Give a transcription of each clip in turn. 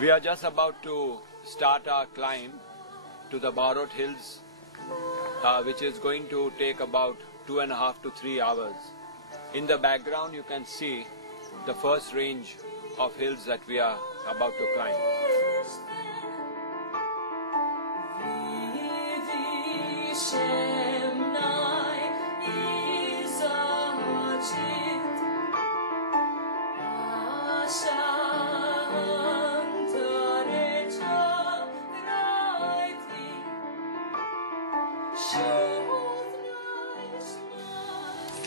We are just about to start our climb to the Bahrot Hills, which is going to take about 2.5 to 3 hours. In the background you can see the first range of hills that we are about to climb.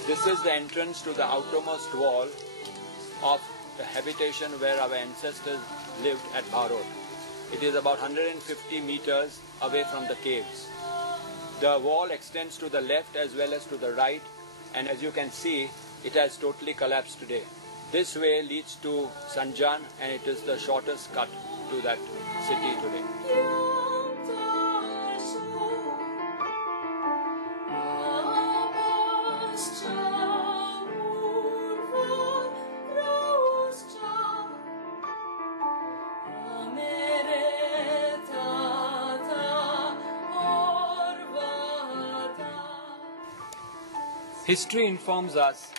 This is the entrance to the outermost wall of the habitation where our ancestors lived at Bahrot. It is about 150 meters away from the caves. The wall extends to the left as well as to the right, and as you can see, it has totally collapsed today. This way leads to Zanjan, and it is the shortest cut to that city today. History informs us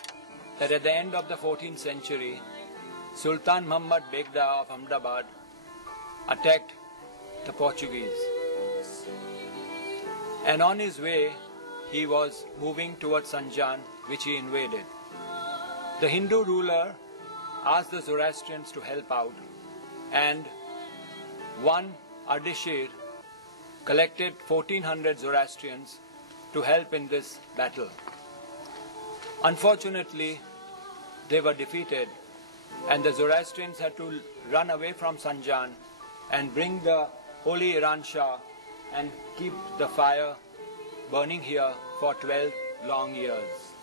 that at the end of the 14th century, Sultan Muhammad Begda of Ahmedabad attacked the Portuguese. And on his way, he was moving towards Zanjan, which he invaded. The Hindu ruler asked the Zoroastrians to help out, and one Ardeshir collected 1400 Zoroastrians to help in this battle. Unfortunately, they were defeated, and the Zoroastrians had to run away from Zanjan and bring the holy Iran Shah and keep the fire burning here for 12 long years.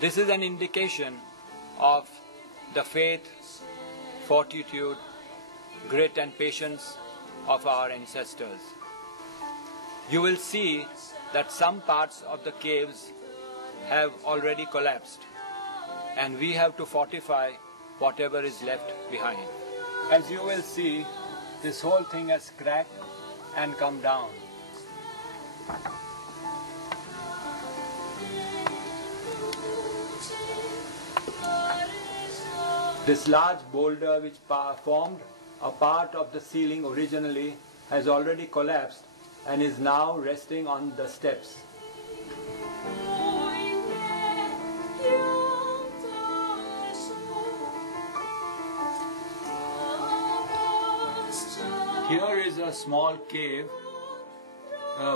This is an indication of the faith, fortitude, grit and patience of our ancestors. You will see that some parts of the caves have already collapsed, and we have to fortify whatever is left behind. As you will see, this whole thing has cracked and come down. This large boulder which formed a part of the ceiling originally has already collapsed and is now resting on the steps. Here is a small cave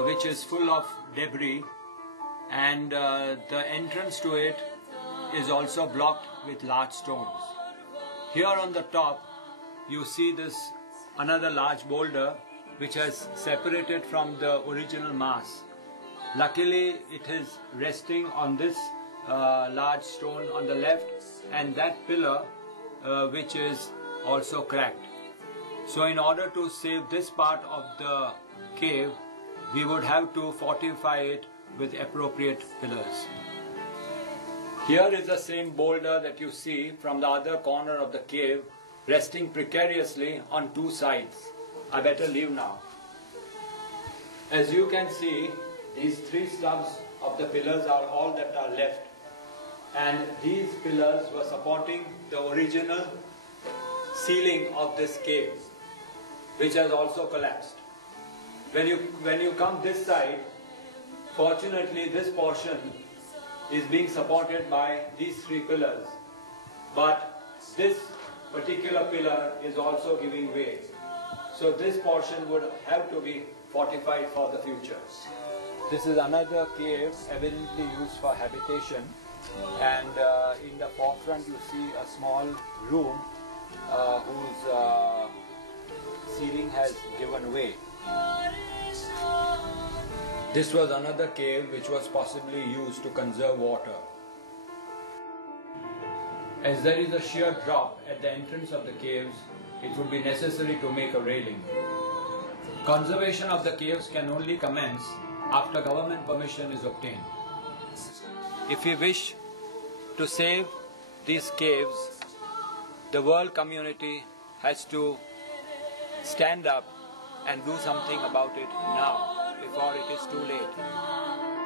which is full of debris, and the entrance to it is also blocked with large stones. Here on the top you see this another large boulder which has separated from the original mass. Luckily it is resting on this large stone on the left, and that pillar which is also cracked. So in order to save this part of the cave, we would have to fortify it with appropriate pillars. Here is the same boulder that you see from the other corner of the cave, resting precariously on two sides. I better leave now. As you can see, these three stubs of the pillars are all that are left, and these pillars were supporting the original ceiling of this cave, which has also collapsed. When you come this side, fortunately this portion is being supported by these three pillars, but this particular pillar is also giving way. So this portion would have to be fortified for the future. This is another cave evidently used for habitation, and in the forefront you see a small room whose ceiling has given way. This was another cave which was possibly used to conserve water. As there is a sheer drop at the entrance of the caves, it would be necessary to make a railing. Conservation of the caves can only commence after government permission is obtained. If we wish to save these caves, the world community has to stand up and do something about it now, before it is too late.